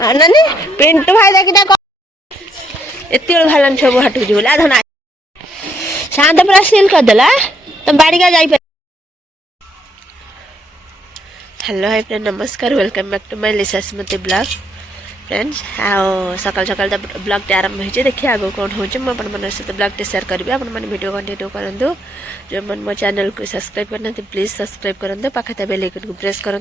ନାନି ପିଣ୍ଟୁ ଭାଇ ଦେଖିଟା ଏତେ ବେଳ ବାହାରିଲାଣି ସବୁ ହାଟକୁ ଯିବୁ ବୋଲି ଧନ ଶାନ୍ତ ପୁରା ସିଲ୍ କରିଦେଲା ତମେ ବାଡ଼ିକା ଯାଇପାର। हेलो हाय फ्रेंड नमस्कार welcome back to my Lisa Smriti blog friends आओ सकाल सकाल ब्लॉग टे आरंभ हो देखिए आगे कौन हो सहित ब्लॉग टे सेयार करेंगे आपण मैंने वीडियो कंटिन्यू करूँ जो मन मो चैनल को सब्सक्राइब करना प्लीज सब्सक्राइब करूँ पाखे बेल आइकन को प्रेस करूँ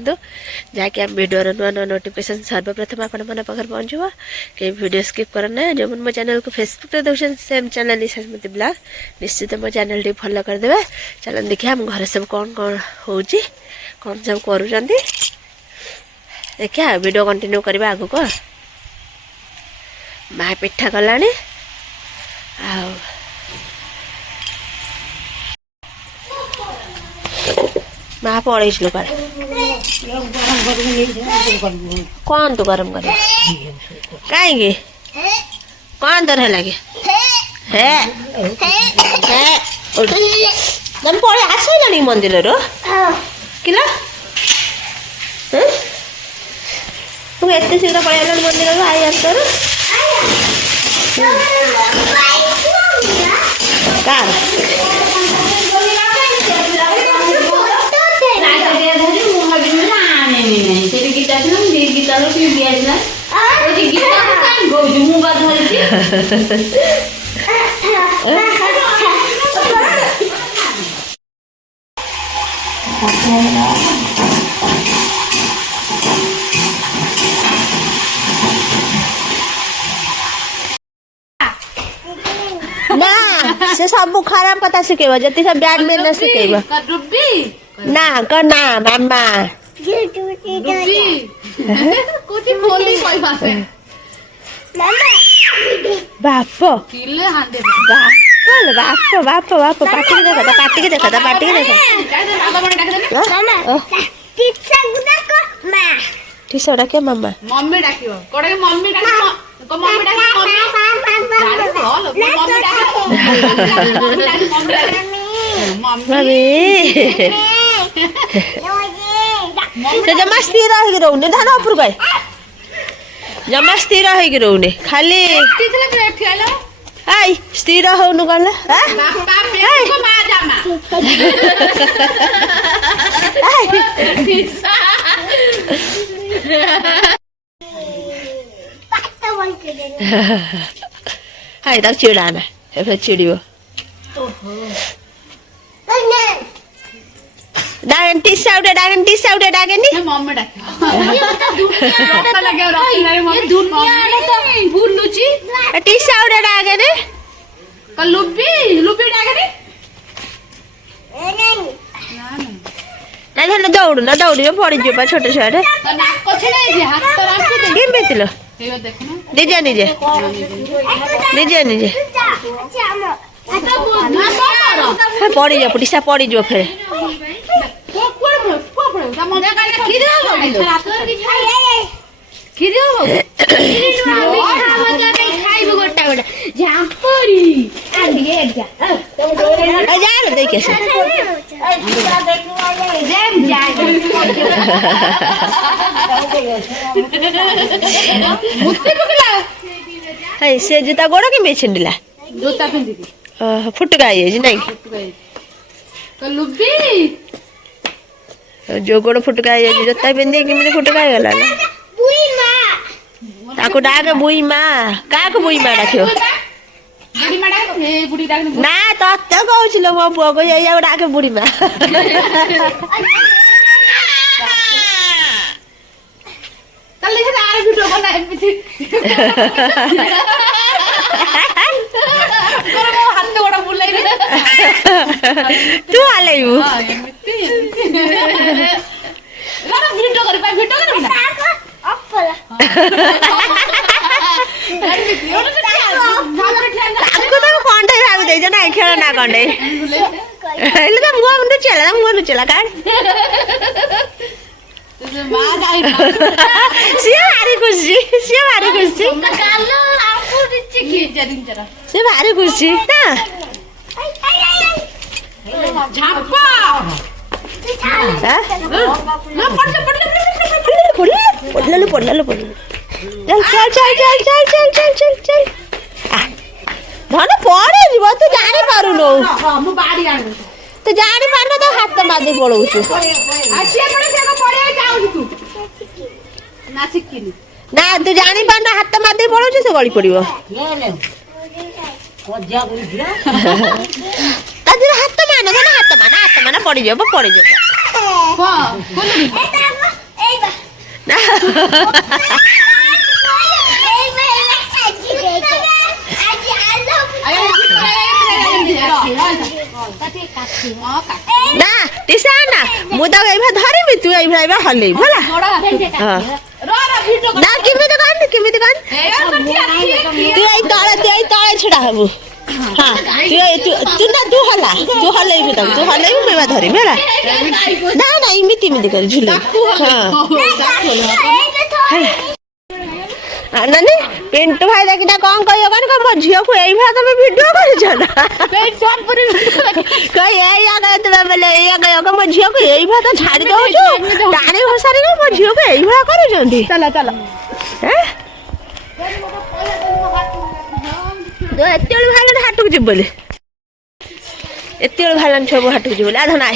जहाँकि आम वीडियो नुआ नुआ नोटिफिकेशन सर्वप्रथम आपण मन पाखे पहुँचो कहीं वीडियो स्किप करना जो मन मो चैनल को फेसबुक देखते सेम चैनल लिसा स्मृति ब्लॉग निश्चित मो चैनल टी फॉलो करदे। चलन देखिए आम घर सब कौन कौन हो कौन सब कर देखिए वीडियो कंटिन्यू करवा आगु को माँ पिठा कला माँ पड़े कौन तू गरम कर कहीं कौन तर है तुम पड़े आस मंदिर रो किला तू एत शीघ्र पड़े मंदिर आई आसर कार ना से सब खराब कथा शिखेब जति सब बैड मेन शिखेब ना करना मामा बाप बाप बाप बाप पाटी के देखा टीसा डाके मामा मम्मी डाकियो कोडे मम्मी डाकियो को मम्मी डाकियो मम्मी जमा स्थिर होगी रहने धान ऊपर गए जमा स्थिर होगी रहने खाली आई स्थिर होनु गला बापा पेको मा जामा हाय तक चिड़ाना है फिर चिड़ियो डागन टी साउट डागन नी मम्मी डाकियो ये तो दुनिया लगे रखी ये दुनिया रे तो भूलुची टी साउट डागन का लुबी डागन ना ना दौड़ पड़ी जो छोटे छोटे नाक छड़े हाथ तो राखी दे केम बेतिलो ये देखो ना निजे पड़ी जा टीसा पड़ी जो फिर से जूता गोड़ के छिंडिला जूता पिंदी फुटका नहीं जो गोड़ फुटका जोता पिंधे कि फुटका गला ताको डाक बुई माँ का बुई माँ डाक्यो ना तत्ते कहूँ मो पुआ को जा डाक बुढ़ी माँ तू आलू कंटे भाव दे ना खेल ना कंटे मुँह चला मुँह चला काट सी भारी खुशी ना पड़ल चल चल चल चल चल चल चल चल चल धन पड़े जीव तू जानी पारुनो मु बाड़ी आनु तू जानी पारुनो तो हाथ मादी पड़ौछु आसिया पड़े से को पड़े जाऊ तू ना सिकिनी ना तू जानी पारुनो हाथ मादी पड़ौछु से गली पड़िबो ले कोजा कोई दिया तादिर हाथ माना पड़ी जाबो को ना ना टिसा ना मुदा एभा धरिबि तू एभा हल्लै भला हां ना किमिति कान तू आई ताळे छिडा हबु हां तू ना तू हल्लै भी तू हल्लै भी मेवा धरि मेला ना ना इमिति कर झुले हां नानी पिंटू भाई देखी ना कौन कहियो कौन को मो झियो को एई भा तमे वीडियो कर छ ना पेट सब पूरी कहि एई आगे तमे बोले एई आगे को मो झियो को एई भा तो छाड़ी दउ छु टाणी भसारी को मो झियो को एई भा करू जंदी चला चला हैं दो एतेल भालन हाटुक जी बोले एतेल भालन सब हाटुक जी बोले आ धनाय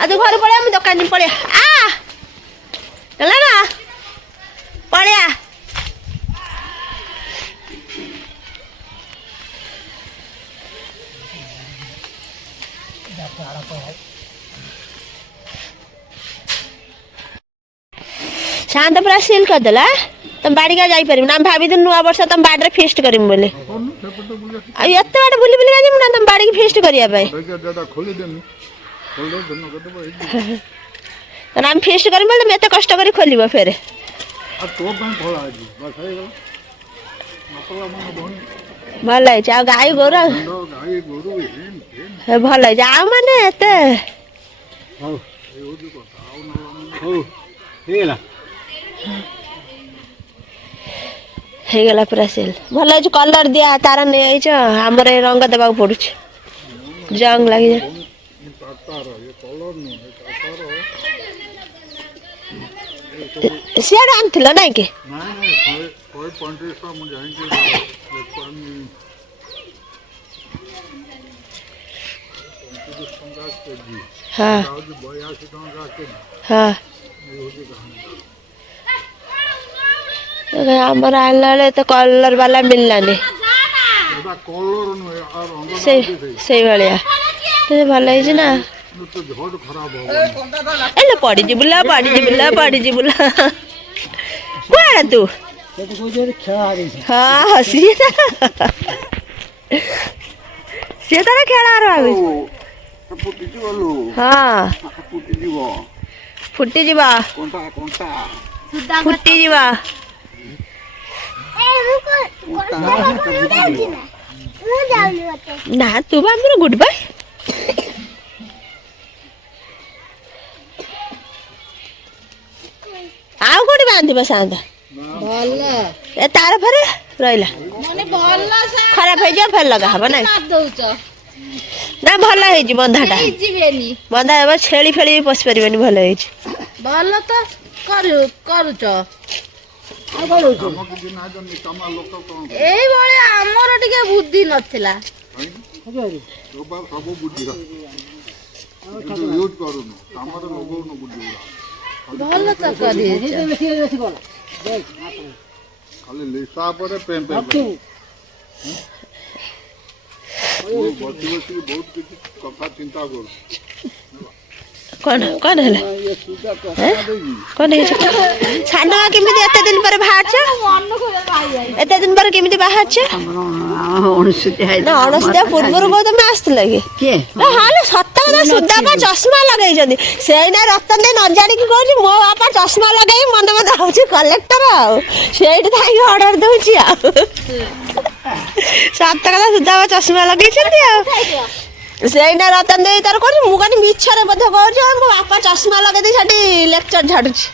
आ तू घर पळे हम दुकान में पळे आ चला ना पळे आ शांत पूरा सील कर देला तुम बाड़ी का जाई परिम ना भाभी दिन नुआ वर्ष तुम बाड़ी रे फेस्ट करिम बोले आ एते बाड़ बुली बुली जाई ना तुम बाड़ी की फेस्ट करिया भाई दादा खोली देनी खोल दे दोनों को तो ना हम फेस्ट करिम बोले मैं तो कष्ट करी खोलिबो फेरे आ तो कौन खोला है बस है गला मसला मन बहन भल है जा गाय गोरा गाई गोरु हेन भल है जा माने एते हो ए ओदी को आओ न हो हेला हे गेला पूरा सेल भल है कलर दिया तारा नै आइ छ हमरे रंग देबा पड़ु छ जंग लागि जा तातार ये कलर न है तातार सियाड आनथिलो नै के नहीं कोई 35 का मुझे जाएंगे हां हां हमर आनले तो कलर वाला मिलला नै कलर न और रंग सही वालिया तो भल है ना तो झोड़ खराब हो एले पड़ी जी बुला कोड़ा तू तो कोई देर खेला रही है हां हसी से तारा खेला रहा फुटी जीवलो हां फुटी जीव फुटी जीवा कोंटा फुटी जीवा ना तू बांध गुड बाय आउ कोडी बांधिबा सांदा भल ए तार फेरे रहिला मने भल सा खराब है जा फेर लगा हबा ना काट दउच ना भल है जी बंधाटा जिबेनी बंधा अब छेली फेली पस परिबनी भल है जी भल तो करूच एई बळे हमर टिके बुद्धि नथिला सब बुद्धि यूज करूनु हमर लोगो न बुद्धि भल तो करी बेसी बोला खाली लिसा परे पेन बसी बहुत किसी कथा चिंता करू कौन है ये सुधा कथा देगी कौन है साना केमिति एते दिन पर बाहर छ एते दिन पर केमिति बाहर छ ना अनस्ते पूर्वर को तो मैं आस्त लगे के ना हाले सत्ता ना सुद्धा का चश्मा लगाई जंदी सेना रतन दे न जानी की कहू मो बापा चश्मा लगाई मन मन होची कलेक्टर आ सेठी थाई ऑर्डर दोची आ सत्ता का सुद्धा का चश्मा लगाई छथि आ सेना रतन दे तार कहू मु कनी मिछरे बध कहू मो बापा चश्मा लगा दे छाटी लेक्चर झाडुची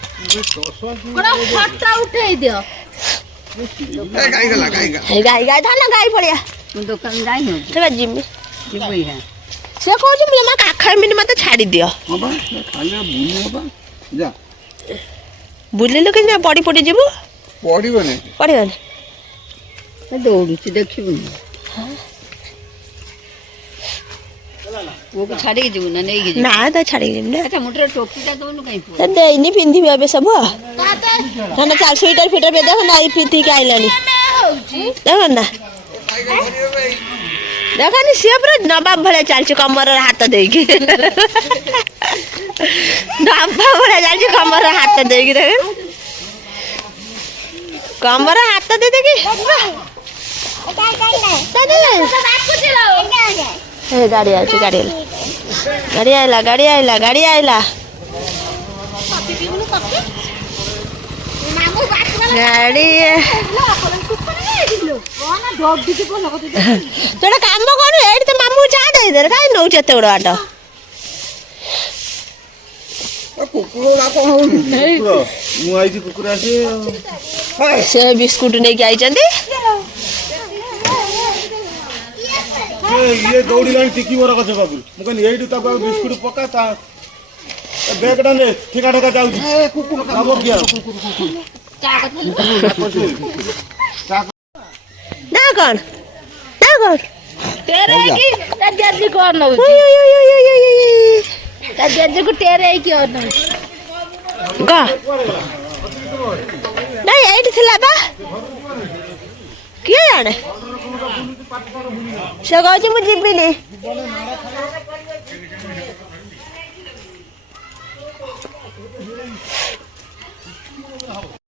कोरा फटा उठेई दियो गाई थाना गाई पड़िया दुकान जाई हो तेबा जिम्मी जीबई है से कहू मैं काखा मिनी मते छाड़ी दियो बाबा खाली बुनी बाबा जा बुलिलो कि ना पड़ी पड़ी जीवु ପଡ଼ିବନି ପଡ଼ିବନି ଦୌଡୁଛି ଦେଖିବୁନି ପୁଅକୁ ଛାଡ଼ିକି ଯିବୁ ନା ନେଇକି ଯିବୁ ନା ତା ଛାଡ଼ିକି ଯିବି ନା ଆଚ୍ଛା ମୁଣ୍ଡରେ ଟୋପିଟା ଦଉନୁ କାହିଁ ପୁଅ ତା ଦେଇନି ପିନ୍ଧିବି ଏବେ ସବୁ ନା ନା ଚାଲ ସ୍ୱିଟର ଫିଟର ବି ଦେଖ ନା ପିନ୍ଧିକି ଆଇଲାଣି ଦେଖ ନା ଦେଖନି ସିଏ ପୁରା ନବାବ ଭଳିଆ ଚାଲିଛି କମରରେ ହାତ ଦେଇକି ନବାବ ଭଳିଆ ଚାଲିଛି କମରରେ ହାତ ଦେଇକି ଦେଖ କମର ହାତ ଦେଇକି ଗାଡ଼ି ଆଉଛି ଗାଡ଼ି ଆଇଲା ଗାଡ଼ି ଆଇଲା ଗାଡ଼ି ଆଇଲା ଗାଡ଼ି ତୋଟା କାମ କରୁ ଏଇଠି ତ ମାମୁଁ ଚା ଦେଇଦେଲେ କାହିଁ ନଉଛି ଏତେ ବଡ଼ ବାଟ କୁକୁର କଣ ହଉନି କୁକୁର ମୁଁ ଆଇଛି କୁକୁର ଆସି ସେ ବିସ୍କୁଟ ନେଇକି ଆଇଛନ୍ତି ଇଏ ଦୌଡ଼ିଲାଣି ଟିକି ବର ଗଛ ପାଖରୁ ମୁଁ କହିଲି ଏଇଠୁ ତାକୁ ଆଉ ବିସ୍କୁଟ ପକା ତା ବ୍ୟାଗଟା ନେ ଠିକା ଠକା ଯାଉଛି ନବ କିଏ ଆଉ? ନା କଣ ନା କଣ ତେରେ ହେଇକି ତା ଜେଜେ କଣ ନଉଛି ତା ଜେଜେକୁ ତେରେ ହେଇକି ଅନଉଛି ନାଇଁ ଏଇଠି ଥିଲା ବା କିଏ ଜାଣେ ସେ କହୁଛି ମୁଁ ଯିବିନି